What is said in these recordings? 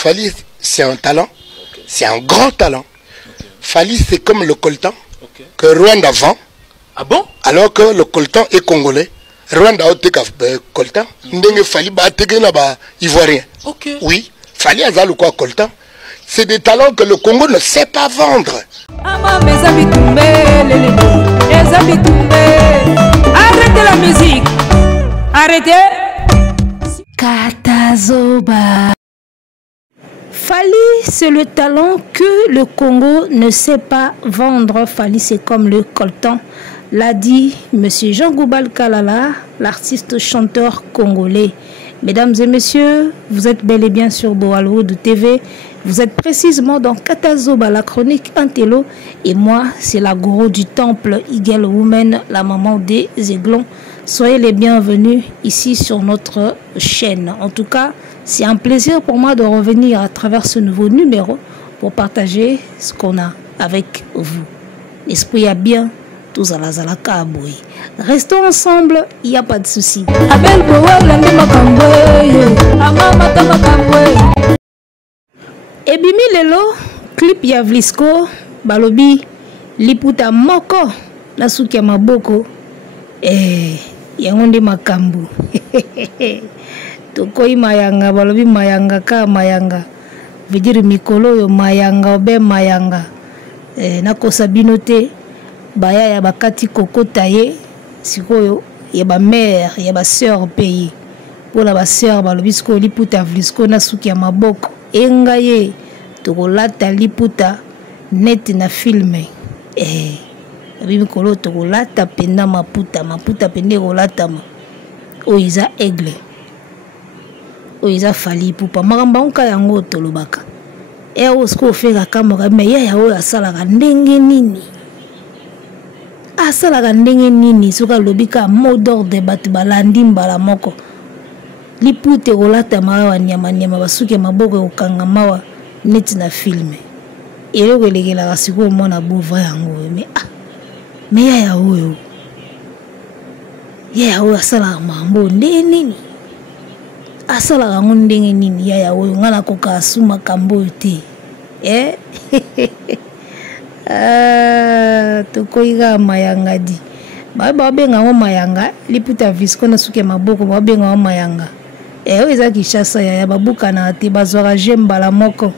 Fally, c'est un talent. Okay. C'est un grand talent. Okay. Fally, c'est comme le coltan Okay. que Rwanda vend. Ah bon? Alors que le coltan est congolais. Rwanda a été coltan. Ndenge Fally ba teke na ba ivoirien. Okay. Oui, Fally a le quoi coltan. C'est des talents que le Congo ne sait pas vendre. Arrêtez la musique. Arrêtez. Katazoba. Fally, c'est le talent que le Congo ne sait pas vendre. Fally, c'est comme le coltan. L'a dit M. Jean Goubal Kalala, l'artiste chanteur congolais. Mesdames et messieurs, vous êtes bel et bien sur Boalwood TV. Vous êtes précisément dans Katazoba, la chronique Intello. Et moi, c'est la gourou du temple, Eagle Woman, la maman des aiglons. Soyez les bienvenus ici sur notre chaîne. En tout cas, c'est un plaisir pour moi de revenir à travers ce nouveau numéro pour partager ce qu'on a avec vous. L'esprit a bien. Tous à la zalaka aboui. Restons ensemble, il n'y a pas de souci. Ebimi lelo, clip ya Vlisco, balobi, liputa moko, nasuki ya maboko, yangonde makambu. Tokoi mayanga, balobi mayanga ka mayanga. Vediri mikolo yo mayanga, obe mayanga. Nakosa binote. Baya ya bakati kokota ye sikoyo ya ba mère ya ba sœur pays pour la ba sœur balobi sikoyo liputa Vlisco na suki ya maboko enga ye tokolata liputa net na filme abimi kolo tokolata penda maputa pende kolata ma oiza aigle oiza Fally pupa makamba onka yango tolobaka osko feka kamera me ya oyo asalaka ndenge nini asalaka ndenge nini soka lobika mot d'ordre batu balandi mbala moko lipute kolata mawa nyama basuki maboko kokanga mawa neti na filme eloko elekelaka sikoyo mona bova yango me yaya oyo asalaka mambo ndenge nini asalaka yango ndenge nini yaya oyo nga nakoka asu makambo oyo te tokoiga mayanga di babenga ngo mayanga liputa Vlisco na suki maboko babenga ngo mayanga oyo eza Kinshasa ya babuka na te bazwaka jembala moko.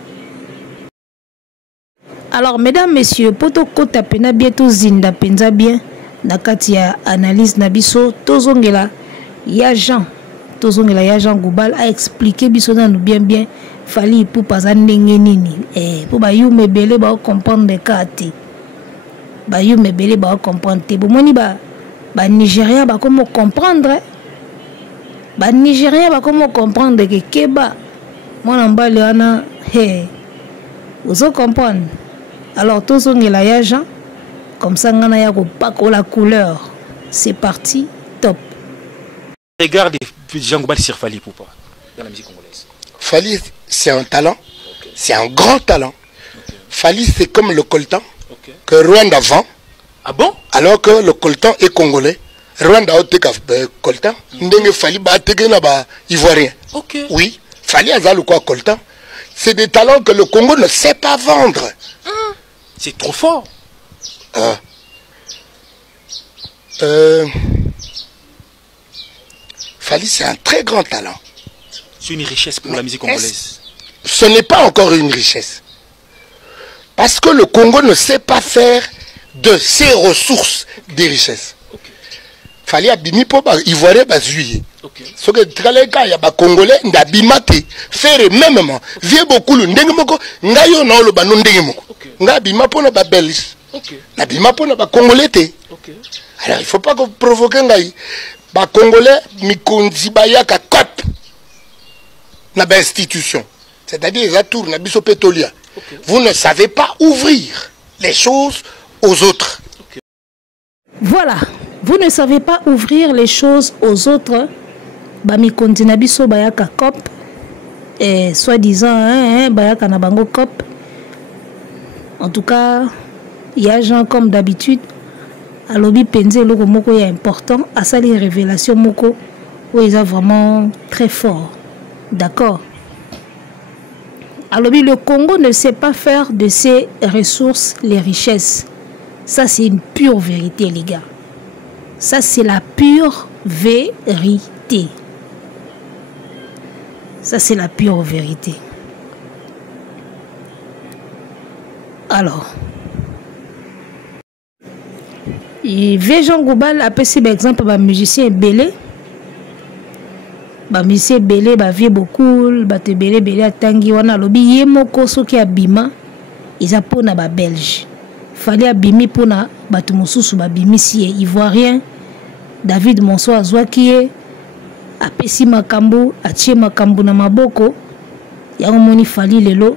Alors mesdames messieurs, poto kota pena bien to zinda penza bien na kati ya analyse na biso tozongela ya Jean Goubal a expliqué biso na bien Fally pour pas ndenge nini pour ba yume belé ba comprendre kati ba yume belé ba comprendre te bomoni ba Nigérien ba comment comprendre que keba mwana mbali wana vous comprendre. Alors tous on la ya Jean comme ça ngana ya ko pakola couleur. C'est parti, top. Regarde Jean Goubal sur Fally Poupa dans la musique congolaise. Fally, c'est un talent. Okay. C'est un grand talent. Okay. Fally, c'est comme le coltan que Rwanda vend. Ah bon? Alors que le coltan est congolais. Rwanda a été coltan. Ndenge Fally ba teke na ba ivoirien. Okay. Oui, Fally a le quoi coltan. C'est des talents que le Congo ne sait pas vendre. C'est trop fort. Fally, c'est un très grand talent. C'est une richesse pour la musique congolaise. Ce n'est pas encore une richesse. Parce que le Congo ne sait pas faire de ses ressources des richesses. Okay. Fally abimi po ba ivoirien ba zuye. Okay. Ce que traleka ya ba congolais ndabimate faire mêmement. Vie beaucoup le ndenge moko ngayo na lo ba no ndenge moko. Nga bima po na ba belge. Okay. Na bima po na ba congolais te. Okay. Alors il faut pas que provoquer ngai ba congolais mikonzi ba yaka cop na ba institution. C'est-à-dire les atours na biso pétolia. Okay. Vous ne savez pas ouvrir les choses aux autres. Okay. Voilà, vous ne savez pas ouvrir les choses aux autres. Bamikonzi na biso bayaka cop et soi-disant bayaka na bango cop. En tout cas, il y a gens comme d'habitude alobi penze loko moko ya important à ça les révélations moko où ils sont vraiment très fort. D'accord. Alors le Congo ne sait pas faire de ses ressources les richesses. Ça, c'est une pure vérité, les gars. Ça, c'est la pure vérité. Ça, c'est la pure vérité. Alors, Jean Goubal a passé par exemple un musicien belé. Un musicien belé, un vieux beaucoup, un belé, a tangi, wana lobi, yemoko soki abima, ils a pour na ba belge. Fallait abimi pour na batu mususu babimi si ivoirien. David Monso azwakie apesi makambo atie makambo na maboko yango moni fali lelo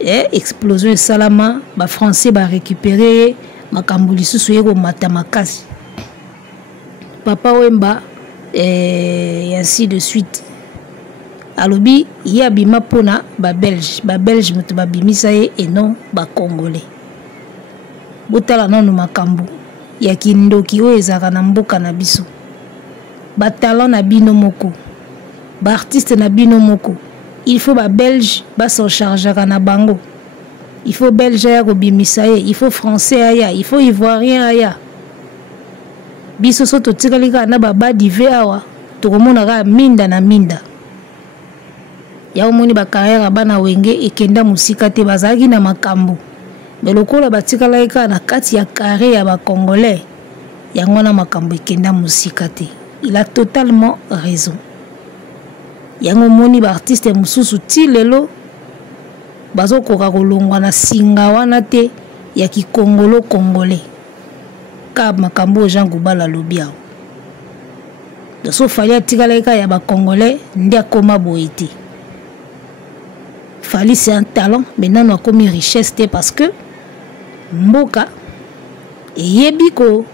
explosion salama ba français ba récupérer makambo lisusu yeko mata makasi Papa Wemba et ainsi de suite alobi yabima pona ba belge mutu babimisa ye et non ba congolais botala nanu makambo ya kindoki oyo ezaka na mboka na biso ba talent na bino moko ba artiste na bino moko il faut ba belge ba s'en charger na bango il faut belge ya ko bimisa ye il faut français aya il faut ivoirien aya biso soto tikalika na baba dive awa tokomona ka minda na minda ya omoni ba carrière bana wenge ekenda musika te bazaki na makambo mais lokola batikala eka na kati ya carré ya ba congolais yango na makambo ekenda musika te. Il a totalement raison. Yango moni ba artiste mususu ti lelo bazo koka kolongwa na singa wana te ya ki kongolo congolais ka makambo Jean Goubal lobiao de so fali atikala eka ya ba congolais ndi akoma boité fali c'est un talent mais non a comme richesse te parce que mboka yebi ko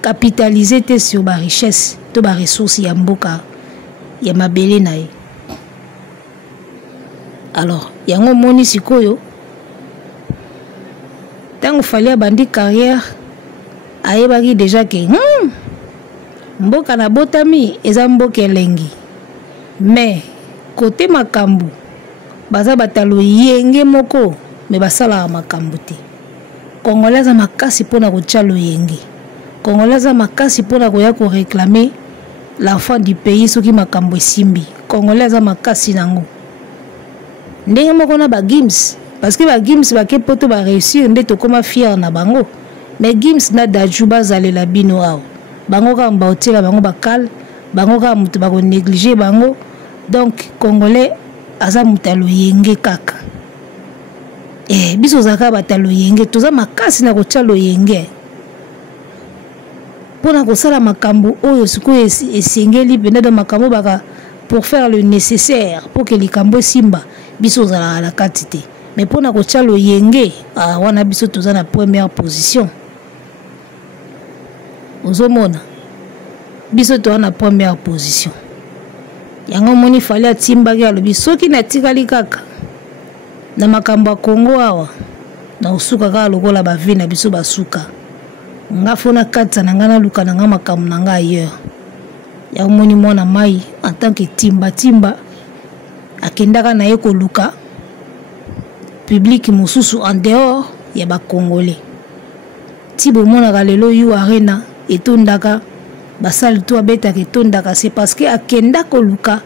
capitaliser te sur ba richesse to ba ressources ya mboka ya mabele na ye. Alors yango moni sikoyo tango fali abandi carrière ayebaki déjà que mboka na botami eza mboka elengi mais côté makambo baza batalo yenge moko me basala makambo te. Congolais a makasi pona ko tchalo yenge. Congolais a makasi pona ko ya ko réclamer l'enfant du pays soki makambo simbi. Congolais a makasi nango. Ndenge moko na ba Gims parce que ba Gims ba ke poto ba réussir nde to koma fier na bango. Mais Gims na dajuba zalela bino awo. Bango ka mba otela bango bakal, bango ka mutu ba ko négliger bango. Donc Congolais aza mutalo yenge kaka. Biso zaka batalo yenge toza makasi na kochalo yenge pona kosala makambo oyo sikoyo esengeli penda de makambo baka pour faire le nécessaire pour que likambo simba biso zala la quantité mais pona kochalo yenge wana biso toza na première position ozomona biso toza na première position yango moni fali atimbaki alobi soki natikali kaka na makambo Congo awa na usuka ka lokola ba vie na biso basuka nga fona katsa na ngana luka na nga makambo na nga ailleurs ya moni mona mai en tant que timba akendaka na yeko luka public mususu en dehors ya ba congolais tibo mona ka lelo yu arena etondaka basali to abeta ke tondaka c'est parce que akenda ko luka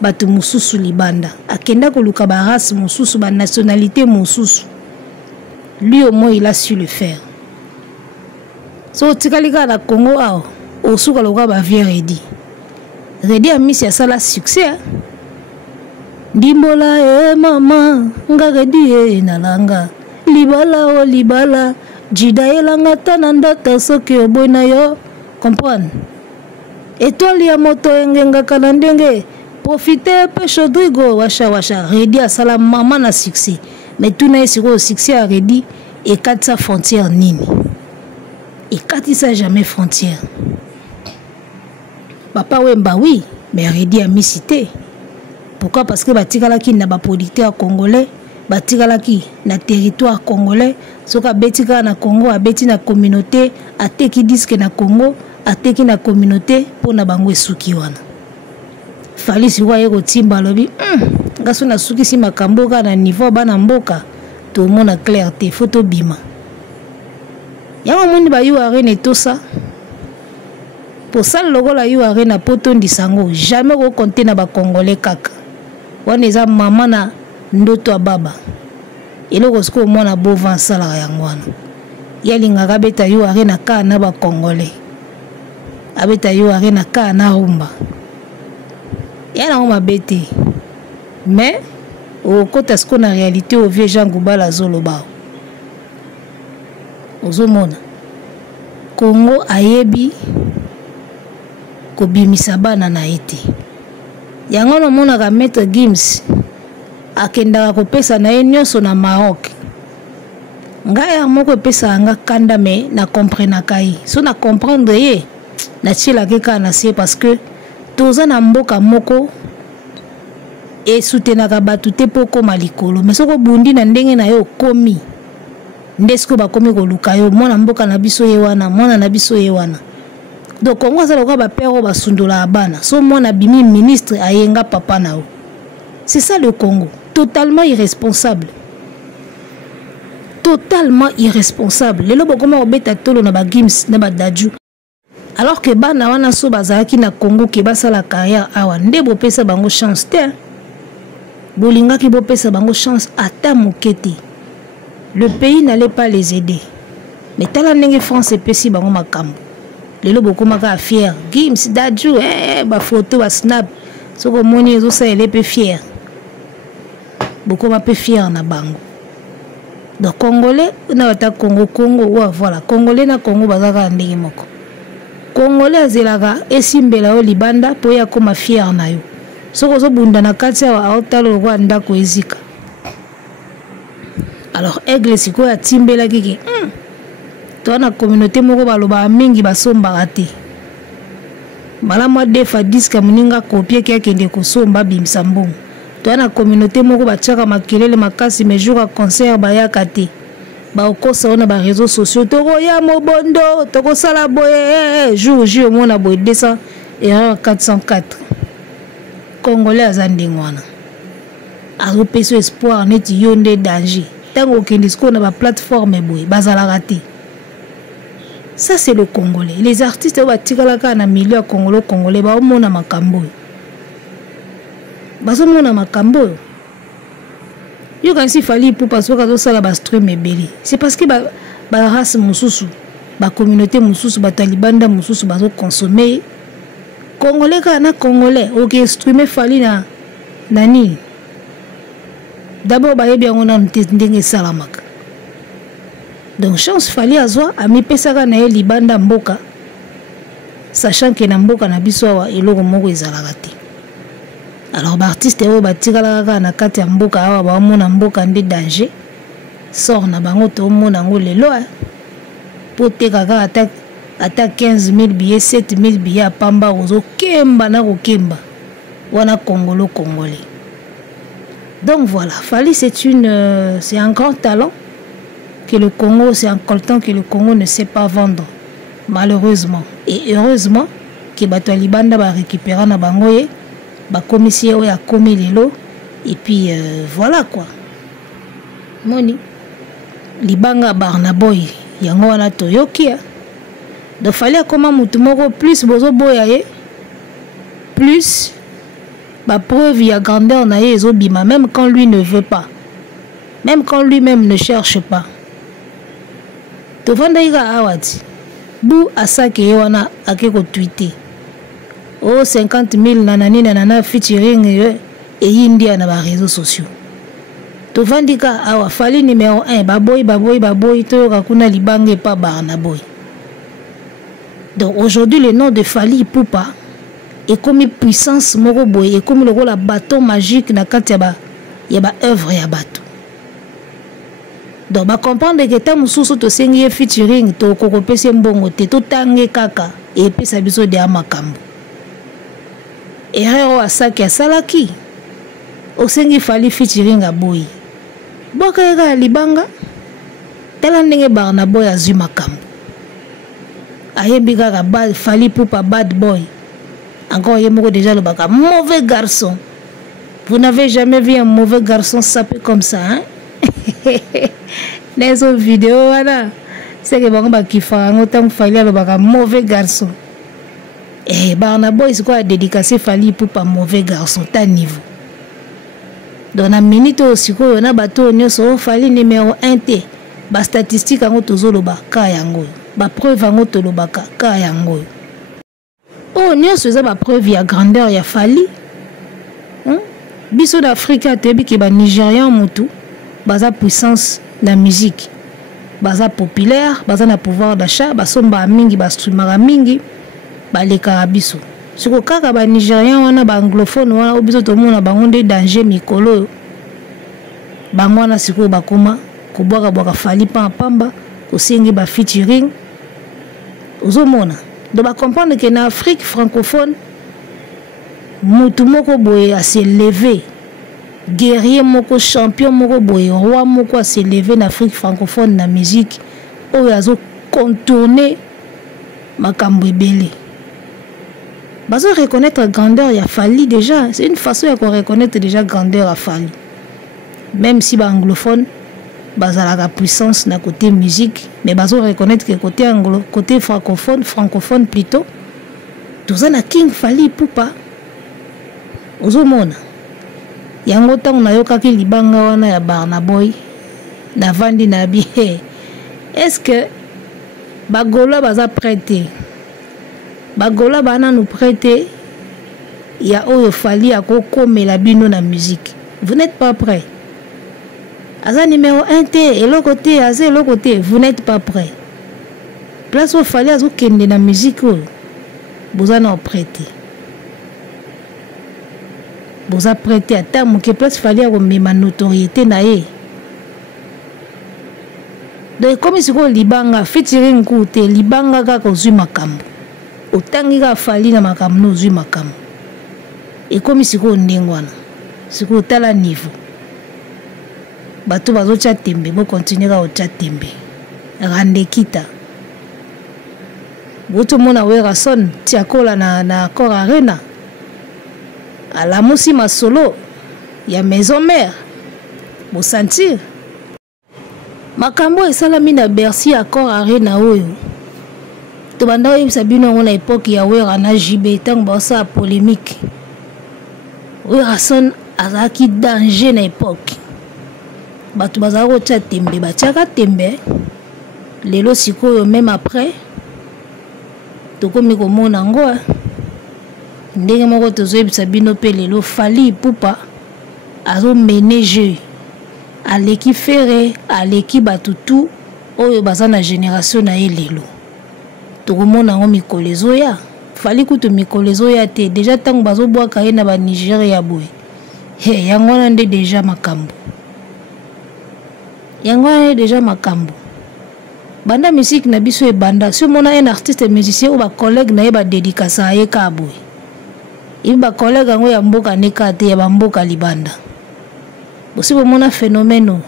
batu mususu libanda akenda koluka ba race mususu ba nationalité mususu lui au moins il a su le faire so tikalika na Congo ao osuka loka ba vie Redi a mis ça la succès ndimbola mama nga Redi nalanga libala o libala jida elanga tananda tosoki obona yo comprendre étoile ya moto engenga kana ndenge profiter peu Chodrigo washa Redi a sala maman na succès mais tout n'a pas au succès à Redi et 400 frontières nini et 400 jamais frontières Papa Wemba oui mais Redi a mis cité pourquoi parce que batikalaki na ba producteur congolais batikalaki na territoire congolais soka betika na Congo abeti na communauté ateki disque na Congo ateki na communauté pour na bango esuki wana fali si wa yeko timba lobi ngaso na sukisi makambo ka na niveau bana mboka to mona clarté photo bima yango mundi ba yuare ne tosa pour ça logola yuare na poto ndisango jamais ko compter na ba congolais kaka wana eza mama na ndoto ya baba eloko siko mona bovan sala yango wana yalingaka beta yuare na ka na ba congolais abeta yuare na ka na rumba yana ngoma bete mais au côté ce qu'on a réalité au vieux Jean Goubala zoloba ozomona Congo ayebi ko bimisa bana na ete yango no mona ka Maître Gims akendaka kopesa na ye nyonso na Maroc ngai moko pesa nga kanda me na comprendre kai so na comprendre ye na tshila ke kana se parce que toza na mboka moko et soutenaka batu te poko malikolo mais soko bundi na ndenge na yo komi ndesko ba komi ko luka yo mona mboka na biso ye wana mona na biso ye wana donc Congo za loka ba père ba sundola bana so mona bimi ministre ayenga papa na o c'est ça le Congo totalement irresponsable lelo bokoma obeta tolo na ba Gims na ba Dadju alors que bana wana so bazaki na Congo ke basala carrière awa nde bopesa bango chance te bolinga ki bopesa bango chance ata mokete le pays n'allait pas les aider mais tala ndenge France epesi bango makambo lelo bokoma ka fier Gims Dadju ba photo ba snap soko moni ezo sa ele pe fier bokoma pe fier na bango donc congolais na bata Congo wa voilà congolais na Congo bazaka ndenge moko congolais azelaka esimbela o libanda po ya koma fier na yo soko zo bunda na kati ya aotalo kwa ndako ezika alors aigle siko ya timbela kiki to na communauté moko baloba mingi basomba raté mala moi defa diska muninga copier ki akende kosomba bimsa mbongo to na communauté moko bachaka makelele makasi mais jour à concert bayaka te ba okosa ona ba réseaux sociaux toko ya mobondo toko sala boye jour mona boye 200 erreur 404 congolais azandingwana azo peso espoir neti yonde danger tango kendisko na ba plateforme boye bazala raté ça c'est le congolais les artistes ba tikalaka na milieu congolais ba omona makambo bazomona makambo yo quand si fali pour parce que sala ba stream ebeli c'est parce que ba race mususu ba communauté mususu ba talibanda mususu bazo consommer congolais kana congolais OK streamer fali na nani d'abord ba yebi ngona ndenge salamaka donc chance fali azwa ami pesaka na ye libanda mboka sachant que na mboka na biso wa eloko moko ezalaka te alors l'artiste oyo batikala na kati ya mboka awa baomona mboka nde danger sort na bango tomona ngo lelo po tekaka ata 15 000 billets 7 000 billets à pamba ozo kemba na kokemba wana congolais donc voilà Fally c'est un grand talent que le Congo c'est un coltan que le Congo ne sait pas vendre malheureusement et heureusement que bato libanda ba récupérer na bango ye ba commissaire ya komi lelo et puis voilà quoi moni libanga Barnaboy yango wana toyoki donc fallait comment mutu moko plus bozo boya ye plus ba preuve ya grandeur na ye ezobima même quand lui ne veut pas même quand lui-même ne cherche pas to vanda ika awati bu asake ye wana akeko tweeter oh 50 000 nanana featuring et India na ba réseaux sociaux to vandika awa Fally numéro 1 baboy to kakuna libanga pa Barnaboy donc aujourd'hui le nom de Fally Ipupa est comme une puissance moko boy et comme le bâton magique na kati ya ba œuvre ya bato donc ba comprendre que ta mususu to sengi featuring to kokopese mbongo te to tange kaka et pesa biso de amakambo erreur asaki asalaki osengi Fally featuring aboyi boka yaka libanga tala ndenge Barnaboy azwi makambo ayebi kaka Fally Ipupa bad boy encore ye moko déjà le baka mauvais garçon Vous n'avez jamais vu un mauvais garçon saper comme ça, hein? Dans cette vidéo, voilà. C'est que Barnaba qui fait autant Fally un mauvais garçon. Et Barnaba, c'est quoi dédicacé Fally pour pas mauvais garçon, t'as niveau. Dans la minute aussi, on a bateau, on a Fally numéro 1 T. Ba statistique en tozoloba ka yango. Ba preuve en tolobaka ka yango. Oh, nyonso eza ba preuve ya grandeur ya Fally. Biso d'Afrique tebi ki ba Nigérian mutu baza puissance na musique. Baza populaire, baza na pouvoir d'achat, basomba mingi, basumaka mingi, baleka biso. Siko kaka ba Nigérian wana ba anglophone wana obiso tomona bango nde danger mikolo. Bango wana siko bakoma kobwaka Fally pamba kosengi ba featuring. Ozomona. Donc ba comprendre que na Afrique francophone mutu moko boye a se lever. Guerrier moko, champion moko boye, roi moko a se lever en Afrique francophone na musique. Oyo azo contourner makambo ebele. Bazo reconnaître la grandeur ya Fally déjà. C'est une façon de reconnaître déjà grandeur à Fally. Même si ba anglophone bazala la puissance na côté musique, mais bazo reconnaître que côté francophone plutôt. Tout ça na King Fally Ipupa. Ozomona. Yango tango na yokaki libanga wana ya Barnaboy na vandi na bi. Est-ce que bagola baza prêté? Bagola bana nous prêter ya oyo Fally akokomela bino na musique. Vous n'êtes pas prêts. Aza numéro 1 T et l'autre côté aza l'autre côté, vous n'êtes pas prêts. Place où Fally azo kende na musique vous en prêté. Vous a prêté à terme que place Fally a remis ma notoriété na ye. Donc comme si ko libanga featuring koute libanga ka ko zui makambo. Otangi ka Fally na makambo no zui makambo. Et comme si ko ndengwana. Si ko tala niveau. Bato bazo cha tembe bo continuer ka o cha tembe. Rande kita. Boto mona wera son tiakola na Cor Arena. À la moussi ma solo, il y a maison mère. Vous sentir. Makambo et salami na Bercy à Cor Arena oyo. To banda oyo sabino on a époque ya wera na JB tang ba sa polémique. Wera son azaki danger na époque. Batu bazaro cha tembe ba chaka tembe. Lelo sikoyo même après. To komi ko mona ngo. Ndenge moko tozoyebisa bino pe lelo Fally Ipupa azo mener jeu aleki fere aleki batutu oyo baza na génération na ye lelo tokomona ngo mikolo ezoya Fally kutu mikolo ezoya te déjà tango bazobwaka ye na ba Nigeria boye yango wana nde déjà makambo banda musique na biso ebanda so mona un artiste musicien ou ba collègue na ye ba dédicace ye ka boye iba collègue ngo ya mboka neka te ya mboka libanda bosi bomona phénomène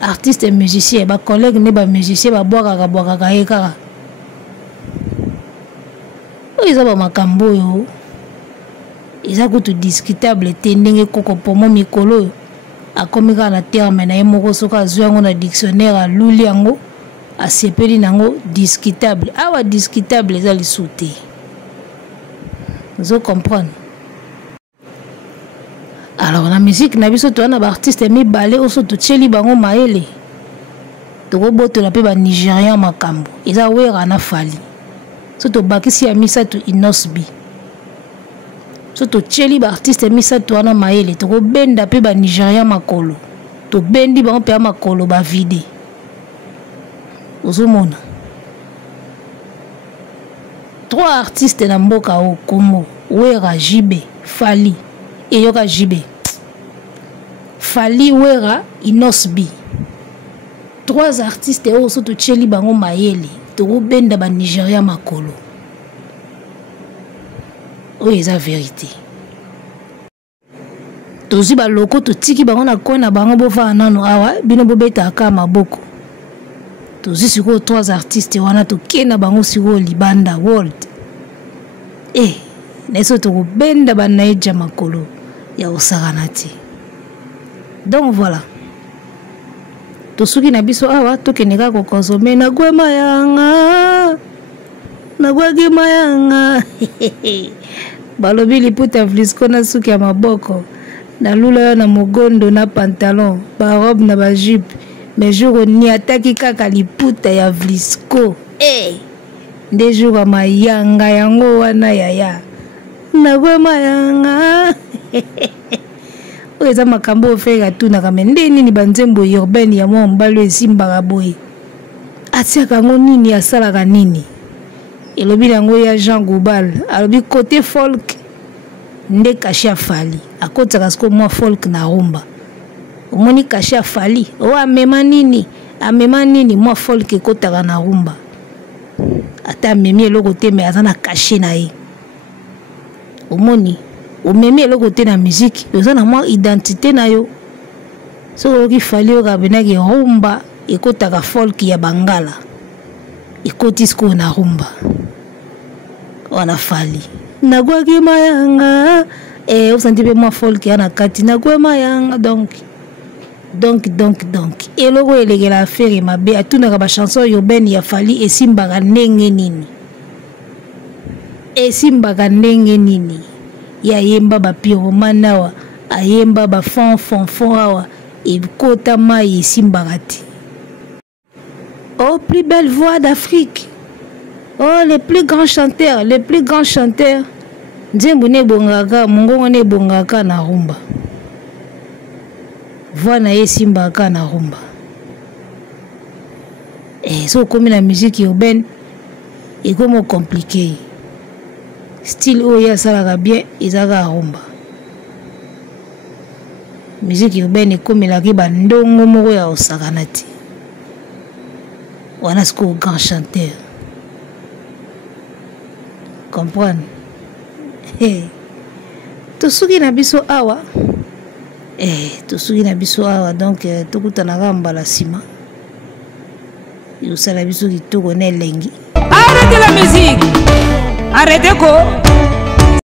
artiste et musicien ba collègue ne ba musicien ba bwaka yeka oiza ba makambo yo iza kutu discutable te ndenge koko pomo mikolo akomika na terme na ye moko soka zwango na dictionnaire a luli yango asepeli nango discutable awa discutable eza lisuté. Vous comprenez? Alors la musique na biso to na ba artiste mi balé oso to tcheli bango maele. To go boto la pe ba Nigérian makambo. Eza wera na Fally. So to bakisi ya misa to Inosbi. So to tcheli ba artiste mi sa to na maele to go benda pe ba Nigérian makolo. To bendi bango pe makolo ba vide. Ozomona. 3 artistes na mboka au Congo, Wera, JB, Fally et yoka JB. Fally, Wera, Inosbi. 3 artistes au soto tcheli bango mayele, to benda ba Nigeria makolo. Oui, c'est la vérité. Tozi ba loko to tiki bango na kona bango bova nano awa bino bobeta aka maboko. Tozi siko 3 artistes wana to kena bango siko libanda world. neso to benda banaye jamakolo ya osakana te. Donc voilà. To suki na biso awa to keneka ko consommer na gwe mayanga. Na gwe gi mayanga. Balobi liputa vlisco na suki ya maboko. Na lula na mogondo na pantalon, ba robe na ba jupe. Mais jour ni ataki kaka liputa ya vlisco. Nde jour mayanga yango wana yaya. Na gwe mayanga. Oza makambo ofeka tuna kama ndeni ni banzembo urbaine ya mwa mbalo esimbaka boye. Atiaka ngo nini asalaka nini? Elobi nango ya Jean Goubal, alobi côté folk nde Kasha Fali. Akotaka siko mwa folk na rumba. Omoni Kasha Fali, o amema nini? Amema nini mwa folk ekotaka na rumba. Ata memi eloko te me azana caché na ye. Omoni omemi eloko te na musique, oza na mwa identité na yo. So oki Fali okabenaki rumba ekotaka folk ya Bangala. Ekoti siko na rumba. Wana Fali. Nagwaki mayanga. Osanti pe mwa folk ya na kati. Nagwe mayanga donc. Eloko elegela affaire mabe atunaka ba chanson urbaine ya Fali esimbaka ndenge nini. Esimbaka ndenge nini. Ya yemba ba pyromane awa, ayemba ba fon awa, ekota mai esimbaka te. Oh, plus belle voix d'Afrique. Oh, les plus grands chanteurs. Nzembo ne bongaka, mongongo ne bongaka na rumba. Voix na esimbaka na rumba. So comme la musique urbaine, est comme compliqué. Style oya salaka bien, ezaka rumba. Musique urbaine est comme la kiba ndongo moko ya osakana te. Wana siko grand chanteur. Comprendre? Tosuki na biso awa. Tosuki na biso awa donc tokutana kamba la sima. Yosala biso kitoko na elengi. Arrêtez la musique. Arrêtez quoi?